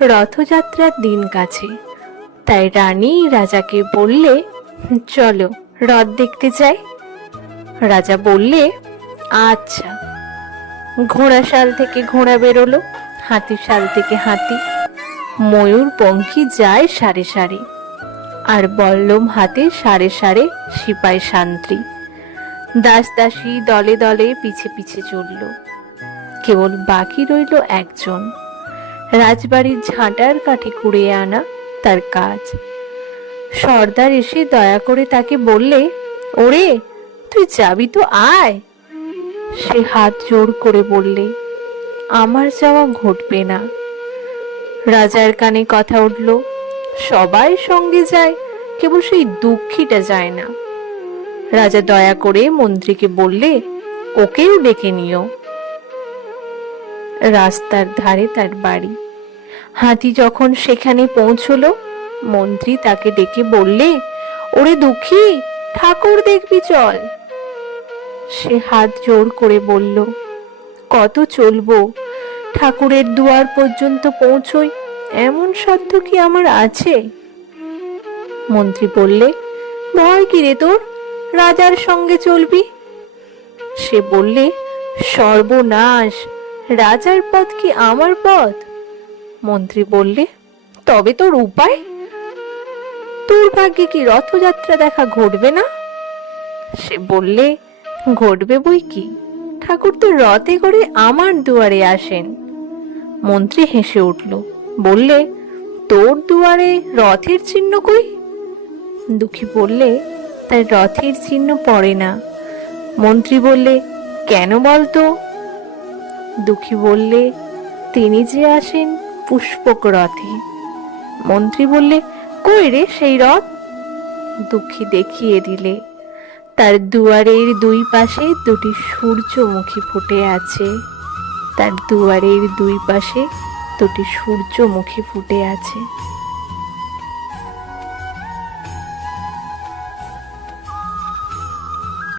রথযাত্রার দিন কাছে, তাই রানী রাজাকে বললে, চলো রথ দেখতে যাই। রাজা বললে, আচ্ছা। ঘোড়াশাল থেকে ঘোড়া বেরোলো, হাতিশাল থেকে হাতি, ময়ূর পঙ্খী যায় সারে সারে, আর বল্লম হাতে সারে সারে সিপাই শান্ত্রী, দাস দাসী দলে দলে পিছে পিছে চলল। কেবল বাকি রইল একজন, রাজবাড়ির ঝাঁটার কাঠি কুড়িয়ে আনা তার কাজ। সর্দার এসে দয়া করে তাকে বললে, ওরে তুই যাবি তো আয়। সে হাত জোড় করে বললে, আমার যাওয়া ঘটবে না। রাজার কানে কথা উঠল, সবাই সঙ্গে যায়, কেবল সেই দুঃখীটা যায় না। রাজা দয়া করে মন্ত্রীকে বললে, ওকেও ডেকে নিও। রাস্তার ধারে তার বাড়ি। হাতি যখন সেখানে পৌঁছলো, মন্ত্রী তাকে ডেকে বললে, ওরে দুঃখী, ঠাকুর দেখবি চল। সে হাত জোড় করে বলল, কত চলবো, ঠাকুরের দুয়ার পর্যন্ত পৌঁছই এমন সাধ্য কি আমার আছে? মন্ত্রী বললে, ভয় কি রে তোর, রাজার সঙ্গে চলবি। সে বললে, সর্বনাশ, রাজার পথ কি আমার পথ? মন্ত্রী বললে, তবে তোর উপায়? তোর ভাগ্যে কি রথযাত্রা দেখা ঘটবে না? সে বললে, ঘটবে বই কি, ঠাকুর তো রথে করে আমার দুয়ারে আসেন। মন্ত্রী হেসে উঠল, বললে, তোর দুয়ারে রথের চিহ্ন কই? দুঃখী বললে, তার রথের চিহ্ন পড়ে না। মন্ত্রী বললে, কেন বলতো? দুঃখী বললে, তিনি যে আসেন পুষ্পক রথে। মন্ত্রী বললে, কই রে সেই রথ? দুঃখী দেখিয়ে দিলে, তার দুয়ারের দুই পাশে দুটি সূর্যমুখী ফুটে আছে। তার দুয়ারের দুই পাশে দুটি সূর্যমুখী ফুটে আছে।